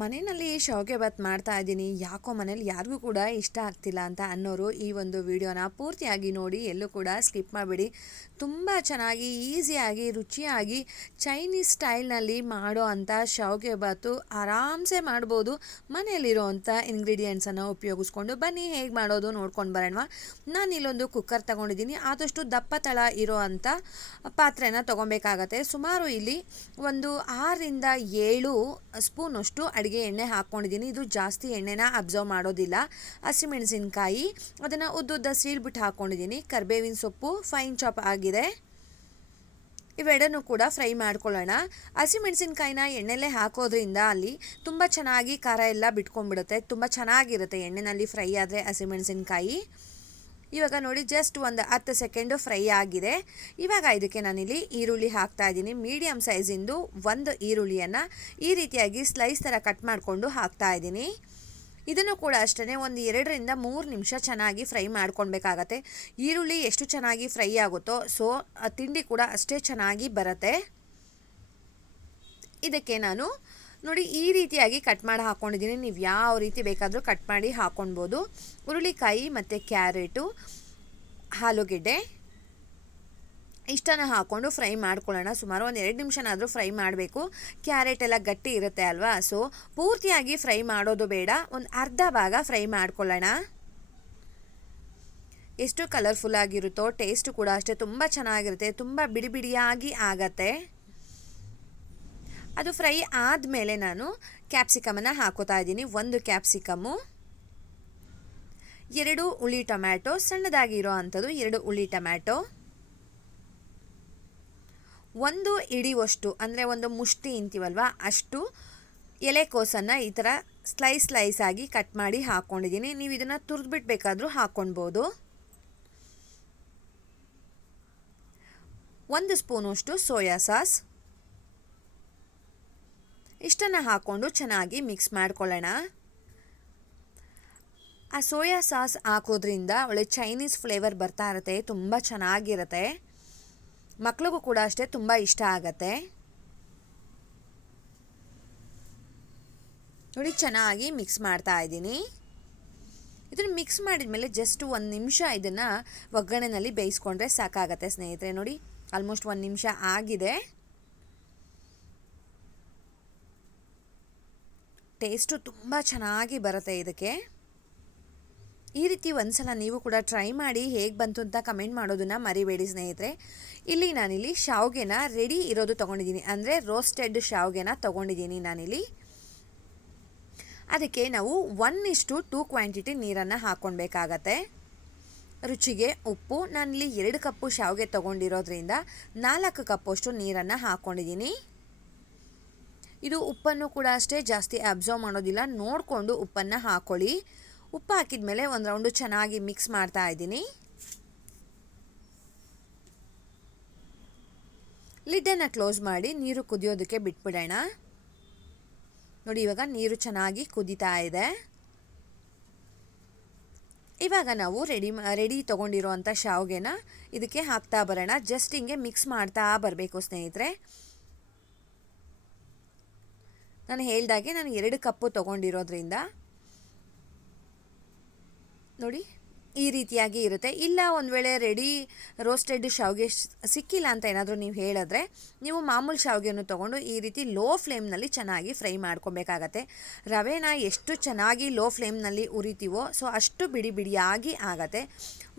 ಮನೆಯಲ್ಲಿ ಶಾವಿಗೆ ಬಾತ್ ಮಾಡ್ತಾ ಇದ್ದೀನಿ, ಯಾಕೋ ಮನೇಲಿ ಯಾರಿಗೂ ಕೂಡ ಇಷ್ಟ ಆಗ್ತಿಲ್ಲ ಅಂತ ಅನ್ನೋರು ಈ ಒಂದು ವಿಡಿಯೋನ ಪೂರ್ತಿಯಾಗಿ ನೋಡಿ, ಎಲ್ಲೂ ಕೂಡ ಸ್ಕಿಪ್ ಮಾಡಿಬಿಡಿ. ತುಂಬ ಚೆನ್ನಾಗಿ ಈಸಿಯಾಗಿ ರುಚಿಯಾಗಿ ಚೈನೀಸ್ ಸ್ಟೈಲ್ನಲ್ಲಿ ಮಾಡೋ ಅಂಥ ಶಾವಿಗೆ ಬಾತು ಆರಾಮ್ಸೆ ಮಾಡ್ಬೋದು. ಮನೆಯಲ್ಲಿರೋವಂಥ ಇಂಗ್ರೀಡಿಯೆಂಟ್ಸನ್ನು ಉಪಯೋಗಿಸ್ಕೊಂಡು ಬನ್ನಿ ಹೇಗೆ ಮಾಡೋದು ನೋಡ್ಕೊಂಡು ಬರೋಣ. ನಾನು ಇಲ್ಲೊಂದು ಕುಕ್ಕರ್ ತೊಗೊಂಡಿದ್ದೀನಿ, ಆದಷ್ಟು ದಪ್ಪ ತಳ ಇರೋ ಅಂಥ ಪಾತ್ರೆನ ತೊಗೊಬೇಕಾಗತ್ತೆ. ಸುಮಾರು ಇಲ್ಲಿ ಒಂದು 6-7 ಸ್ಪೂನಷ್ಟು ಅಡುಗೆ ಎಣ್ಣೆ ಹಾಕ್ಕೊಂಡಿದ್ದೀನಿ. ಇದು ಜಾಸ್ತಿ ಎಣ್ಣೆನ ಅಬ್ಸರ್ವ್ ಮಾಡೋದಿಲ್ಲ. ಹಸಿಮೆಣಸಿನ್ಕಾಯಿ ಅದನ್ನು ಉದ್ದುದ್ದ ಸೀಳ್ಬಿಟ್ಟು ಹಾಕ್ಕೊಂಡಿದ್ದೀನಿ. ಕರಿಬೇವಿನ ಸೊಪ್ಪು ಫೈನ್ ಚಾಪ್ ಆಗಿದೆ. ಇವೆರಡನ್ನೂ ಕೂಡ ಫ್ರೈ ಮಾಡ್ಕೊಳ್ಳೋಣ. ಹಸಿಮೆಣಸಿನ್ಕಾಯಿನ ಎಣ್ಣೆಲ್ಲೇ ಹಾಕೋದ್ರಿಂದ ಅಲ್ಲಿ ತುಂಬ ಚೆನ್ನಾಗಿ ಖಾರ ಎಲ್ಲ ಬಿಟ್ಕೊಂಡ್ಬಿಡುತ್ತೆ. ತುಂಬ ಚೆನ್ನಾಗಿರುತ್ತೆ ಎಣ್ಣೆಯಲ್ಲಿ ಫ್ರೈ ಆದರೆ ಹಸಿಮೆಣಸಿನ್ಕಾಯಿ. ಇವಾಗ ನೋಡಿ ಜಸ್ಟ್ ಒಂದು 10 ಸೆಕೆಂಡು ಫ್ರೈ ಆಗಿದೆ. ಇವಾಗ ಇದಕ್ಕೆ ನಾನಿಲ್ಲಿ ಈರುಳ್ಳಿ ಹಾಕ್ತಾ ಇದ್ದೀನಿ. ಮೀಡಿಯಮ್ ಸೈಜಿಂದು ಒಂದು ಈರುಳ್ಳಿಯನ್ನು ಈ ರೀತಿಯಾಗಿ ಸ್ಲೈಸ್ ಥರ ಕಟ್ ಮಾಡಿಕೊಂಡು ಹಾಕ್ತಾ ಇದ್ದೀನಿ. ಇದನ್ನು ಕೂಡ ಅಷ್ಟೇ ಒಂದು 2-3 ನಿಮಿಷ ಚೆನ್ನಾಗಿ ಫ್ರೈ ಮಾಡ್ಕೊಳ್ಬೇಕಾಗತ್ತೆ. ಈರುಳ್ಳಿ ಎಷ್ಟು ಚೆನ್ನಾಗಿ ಫ್ರೈ ಆಗುತ್ತೋ ಸೊ ತಿಂಡಿ ಕೂಡ ಅಷ್ಟೇ ಚೆನ್ನಾಗಿ ಬರುತ್ತೆ. ಇದಕ್ಕೆ ನಾನು ನೋಡಿ ಈ ರೀತಿಯಾಗಿ ಕಟ್ ಮಾಡಿ ಹಾಕ್ಕೊಂಡಿದ್ದೀನಿ. ನೀವು ಯಾವ ರೀತಿ ಬೇಕಾದರೂ ಕಟ್ ಮಾಡಿ ಹಾಕ್ಕೊಳ್ಬೋದು. ಹುರುಳಿಕಾಯಿ ಮತ್ತು ಕ್ಯಾರೆಟು, ಆಲೂಗೆಡ್ಡೆ ಇಷ್ಟನ್ನು ಹಾಕ್ಕೊಂಡು ಫ್ರೈ ಮಾಡ್ಕೊಳ್ಳೋಣ. ಸುಮಾರು ಒಂದು 2 ನಿಮಿಷನಾದರೂ ಫ್ರೈ ಮಾಡಬೇಕು. ಕ್ಯಾರೆಟ್ ಎಲ್ಲ ಗಟ್ಟಿ ಇರುತ್ತೆ ಅಲ್ವಾ, ಸೊ ಪೂರ್ತಿಯಾಗಿ ಫ್ರೈ ಮಾಡೋದು ಬೇಡ, ಒಂದು ಅರ್ಧ ಭಾಗ ಫ್ರೈ ಮಾಡ್ಕೊಳ್ಳೋಣ. ಎಷ್ಟು ಕಲರ್ಫುಲ್ ಆಗಿರುತ್ತೋ ಟೇಸ್ಟು ಕೂಡ ಅಷ್ಟೇ ತುಂಬ ಚೆನ್ನಾಗಿರುತ್ತೆ. ತುಂಬ ಬಿಡಿ ಬಿಡಿಯಾಗಿ ಆಗತ್ತೆ. ಅದು ಫ್ರೈ ಆದಮೇಲೆ ನಾನು ಕ್ಯಾಪ್ಸಿಕಮನ್ನು ಹಾಕೋತಾ ಇದ್ದೀನಿ. 1 ಕ್ಯಾಪ್ಸಿಕಮ್ಮು, 2 ಹುಳಿ ಟೊಮ್ಯಾಟೊ, ಸಣ್ಣದಾಗಿ ಇರೋ ಅಂಥದ್ದು 2 ಹುಳಿ ಟೊಮ್ಯಾಟೊ, 1 ಹಿಡಿಯುವಷ್ಟು ಅಂದರೆ ಒಂದು ಮುಷ್ಟಿ ಅಂತೀವಲ್ವ ಅಷ್ಟು ಎಲೆಕೋಸನ್ನು ಈ ಥರ ಸ್ಲೈಸ್ ಆಗಿ ಕಟ್ ಮಾಡಿ ಹಾಕ್ಕೊಂಡಿದ್ದೀನಿ. ನೀವು ಇದನ್ನು ತುರಿದ್ಬಿಟ್ಟು ಬೇಕಾದರೂ ಹಾಕ್ಕೊಳ್ಬೋದು. 1 ಸ್ಪೂನಷ್ಟು ಸೋಯಾ ಸಾಸ್ ಇಷ್ಟನ್ನು ಹಾಕ್ಕೊಂಡು ಚೆನ್ನಾಗಿ ಮಿಕ್ಸ್ ಮಾಡ್ಕೊಳ್ಳೋಣ. ಆ ಸೋಯಾ ಸಾಸ್ ಹಾಕೋದ್ರಿಂದ ಒಳ್ಳೆ ಚೈನೀಸ್ ಫ್ಲೇವರ್ ಬರ್ತಾ ಇರುತ್ತೆ, ತುಂಬ ಚೆನ್ನಾಗಿರುತ್ತೆ. ಮಕ್ಳಿಗೂ ಕೂಡ ಅಷ್ಟೇ ತುಂಬ ಇಷ್ಟ ಆಗತ್ತೆ. ನೋಡಿ ಚೆನ್ನಾಗಿ ಮಿಕ್ಸ್ ಮಾಡ್ತಾ ಇದ್ದೀನಿ. ಇದನ್ನು ಮಿಕ್ಸ್ ಮಾಡಿದ್ಮೇಲೆ ಜಸ್ಟ್ 1 ನಿಮಿಷ ಇದನ್ನು ಒಗ್ಗರಣೆಯಲ್ಲಿ ಬೇಯಿಸ್ಕೊಂಡ್ರೆ ಸಾಕಾಗತ್ತೆ ಸ್ನೇಹಿತರೆ. ನೋಡಿ ಆಲ್ಮೋಸ್ಟ್ 1 ನಿಮಿಷ ಆಗಿದೆ. ಟೇಸ್ಟು ತುಂಬ ಚೆನ್ನಾಗಿ ಬರುತ್ತೆ ಇದಕ್ಕೆ. ಈ ರೀತಿ ಒಂದ್ಸಲ ನೀವು ಕೂಡ ಟ್ರೈ ಮಾಡಿ ಹೇಗೆ ಬಂತು ಅಂತ ಕಮೆಂಟ್ ಮಾಡೋದನ್ನು ಮರಿಬೇಡಿ ಸ್ನೇಹಿತರೆ. ಇಲ್ಲಿ ನಾನಿಲ್ಲಿ ಶಾವಿಗೆನ ರೆಡಿ ಇರೋದು ತೊಗೊಂಡಿದ್ದೀನಿ, ಅಂದರೆ ರೋಸ್ಟೆಡ್ ಶಾವಿಗೆನ ತೊಗೊಂಡಿದ್ದೀನಿ ನಾನಿಲ್ಲಿ. ಅದಕ್ಕೆ ನಾವು 1:2 ಕ್ವಾಂಟಿಟಿ ನೀರನ್ನು ಹಾಕ್ಕೊಳ್ಬೇಕಾಗತ್ತೆ. ರುಚಿಗೆ ಉಪ್ಪು, ನಾನಿಲ್ಲಿ 2 ಕಪ್ಪು ಶಾವಿಗೆ ತೊಗೊಂಡಿರೋದ್ರಿಂದ 4 ಕಪ್ಪಷ್ಟು ನೀರನ್ನು ಹಾಕ್ಕೊಂಡಿದ್ದೀನಿ. ಇದು ಉಪ್ಪನ್ನು ಕೂಡ ಅಷ್ಟೇ ಜಾಸ್ತಿ ಅಬ್ಸರ್ವ್ ಮಾಡೋದಿಲ್ಲ, ನೋಡಿಕೊಂಡು ಉಪ್ಪನ್ನು ಹಾಕ್ಕೊಳ್ಳಿ. ಉಪ್ಪು ಹಾಕಿದ ಮೇಲೆ ಒಂದು ರೌಂಡು ಚೆನ್ನಾಗಿ ಮಿಕ್ಸ್ ಮಾಡ್ತಾ ಇದ್ದೀನಿ. ಲಿಡ್ಡನ್ನು ಕ್ಲೋಸ್ ಮಾಡಿ ನೀರು ಕುದಿಯೋದಕ್ಕೆ ಬಿಟ್ಬಿಡೋಣ. ನೋಡಿ ಇವಾಗ ನೀರು ಚೆನ್ನಾಗಿ ಕುದೀತಾ ಇದೆ. ಇವಾಗ ನಾವು ರೆಡಿ ತೊಗೊಂಡಿರೋವಂಥ ಶಾವಿಗೆನ ಇದಕ್ಕೆ ಹಾಕ್ತಾ ಬರೋಣ. ಜಸ್ಟ್ ಹಿಂಗೆ ಮಿಕ್ಸ್ ಮಾಡ್ತಾ ಬರಬೇಕು ಸ್ನೇಹಿತರೆ. ನಾನು ಹೇಳ್ದಾಗೆ ನಾನು 2 ಕಪ್ಪು ತೊಗೊಂಡಿರೋದ್ರಿಂದ ನೋಡಿ ಈ ರೀತಿಯಾಗಿ ಇರುತ್ತೆ. ಇಲ್ಲ ಒಂದು ವೇಳೆ ರೆಡಿ ರೋಸ್ಟೆಡ್ ಶಾವಿಗೆ ಸಿಕ್ಕಿಲ್ಲ ಅಂತ ಏನಾದರೂ ನೀವು ಹೇಳಿದ್ರೆ ನೀವು ಮಾಮೂಲು ಶಾವಿಗೆಯನ್ನು ತೊಗೊಂಡು ಈ ರೀತಿ ಲೋ ಫ್ಲೇಮ್ನಲ್ಲಿ ಚೆನ್ನಾಗಿ ಫ್ರೈ ಮಾಡ್ಕೊಬೇಕಾಗತ್ತೆ. ರವೆನ ಎಷ್ಟು ಚೆನ್ನಾಗಿ ಲೋ ಫ್ಲೇಮ್ನಲ್ಲಿ ಉರಿತೀವೋ ಸೊ ಅಷ್ಟು ಬಿಡಿ ಬಿಡಿಯಾಗಿ ಆಗತ್ತೆ.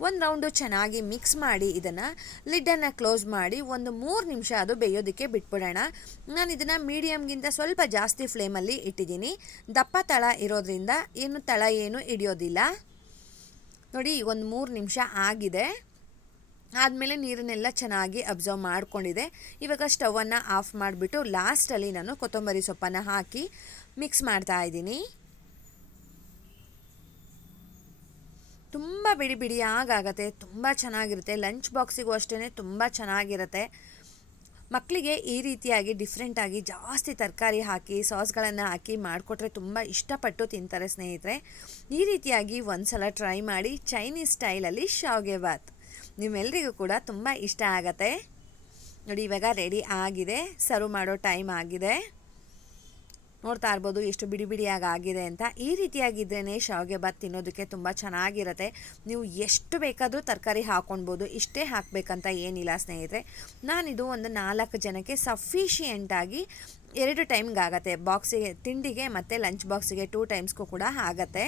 1 ರೌಂಡು ಚೆನ್ನಾಗಿ ಮಿಕ್ಸ್ ಮಾಡಿ ಇದನ್ನು ಲಿಡ್ಡನ್ನು ಕ್ಲೋಸ್ ಮಾಡಿ ಒಂದು 3 ನಿಮಿಷ ಅದು ಬೇಯೋದಕ್ಕೆ ಬಿಟ್ಬಿಡೋಣ. ನಾನು ಇದನ್ನು ಮೀಡಿಯಮ್ಗಿಂತ ಸ್ವಲ್ಪ ಜಾಸ್ತಿ ಫ್ಲೇಮಲ್ಲಿ ಇಟ್ಟಿದ್ದೀನಿ. ದಪ್ಪ ತಳ ಇರೋದ್ರಿಂದ ತಳ ಏನು ಹಿಡಿಯೋದಿಲ್ಲ. ನೋಡಿ ಒಂದು 3 ನಿಮಿಷ ಆಗಿದೆ. ಆದಮೇಲೆ ನೀರನ್ನೆಲ್ಲ ಚೆನ್ನಾಗಿ ಅಬ್ಸರ್ವ್ ಮಾಡ್ಕೊಂಡಿದೆ. ಇವಾಗ ಸ್ಟವನ್ನು ಆಫ್ ಮಾಡಿಬಿಟ್ಟು ಲಾಸ್ಟಲ್ಲಿ ನಾನು ಕೊತ್ತಂಬರಿ ಸೊಪ್ಪನ್ನು ಹಾಕಿ ಮಿಕ್ಸ್ ಮಾಡ್ತಾ ಇದ್ದೀನಿ. ತುಂಬ ಬಿಡಿ ಬಿಡಿಯಾಗತ್ತೆ, ತುಂಬ ಚೆನ್ನಾಗಿರುತ್ತೆ. ಲಂಚ್ ಬಾಕ್ಸಿಗೂ ಅಷ್ಟೇ ತುಂಬ ಚೆನ್ನಾಗಿರುತ್ತೆ. ಮಕ್ಕಳಿಗೆ ಈ ರೀತಿಯಾಗಿ ಡಿಫ್ರೆಂಟಾಗಿ ಜಾಸ್ತಿ ತರಕಾರಿ ಹಾಕಿ ಸಾಸ್ಗಳನ್ನು ಹಾಕಿ ಮಾಡಿಕೊಟ್ರೆ ತುಂಬ ಇಷ್ಟಪಟ್ಟು ತಿಂತಾರೆ ಸ್ನೇಹಿತರೆ. ಈ ರೀತಿಯಾಗಿ ಒಂದ್ಸಲ ಟ್ರೈ ಮಾಡಿ ಚೈನೀಸ್ ಸ್ಟೈಲಲ್ಲಿ ಶಾವಿಗೆ ಬಾತ್. ನಿಮ್ಮೆಲ್ಲರಿಗೂ ಕೂಡ ತುಂಬ ಇಷ್ಟ ಆಗತ್ತೆ. ನೋಡಿ ಇವಾಗ ರೆಡಿ ಆಗಿದೆ, ಸರ್ವ್ ಮಾಡೋ ಟೈಮ್ ಆಗಿದೆ. ನೋಡ್ತಾ ಇರ್ಬೋದು ಎಷ್ಟು ಬಿಡಿ ಬಿಡಿಯಾಗಿ ಆಗಿದೆ ಅಂತ. ಈ ರೀತಿಯಾಗಿದ್ರೇ ಶಾವಿಗೆ ಬಾತ್ ತಿನ್ನೋದಕ್ಕೆ ತುಂಬ ಚೆನ್ನಾಗಿರುತ್ತೆ. ನೀವು ಎಷ್ಟು ಬೇಕಾದರೂ ತರಕಾರಿ ಹಾಕ್ಕೊಳ್ಬೋದು, ಇಷ್ಟೇ ಹಾಕಬೇಕಂತ ಏನಿಲ್ಲ ಸ್ನೇಹಿತರೆ. ನಾನಿದು ಒಂದು 4 ಜನಕ್ಕೆ ಸಫಿಷಿಯೆಂಟಾಗಿ 2 ಟೈಮ್ಗೆ ಆಗುತ್ತೆ, ಬಾಕ್ಸಿಗೆ ತಿಂಡಿಗೆ ಮತ್ತು ಲಂಚ್ ಬಾಕ್ಸಿಗೆ 2 ಟೈಮ್ಸ್ಗೂ ಕೂಡ ಆಗುತ್ತೆ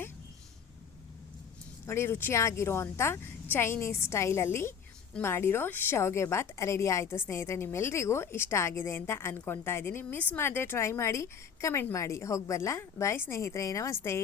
ನೋಡಿ. ರುಚಿಯಾಗಿರೋ ಅಂಥ ಚೈನೀಸ್ ಸ್ಟೈಲಲ್ಲಿ ಮಾಡಿರೋ ಶಾವಿಗೆ ಬಾತ್ ರೆಡಿ ಆಯಿತು ಸ್ನೇಹಿತರೆ. ನಿಮ್ಮೆಲ್ಲರಿಗೂ ಇಷ್ಟ ಆಗಿದೆ ಅಂತ ಅಂದ್ಕೊಳ್ತಾ ಇದ್ದೀನಿ. ಮಿಸ್ ಮಾಡದೆ ಟ್ರೈ ಮಾಡಿ, ಕಮೆಂಟ್ ಮಾಡಿ. ಹೋಗಿ ಬರಲಾ? ಬಾಯ್ ಸ್ನೇಹಿತರೆ, ನಮಸ್ತೆ.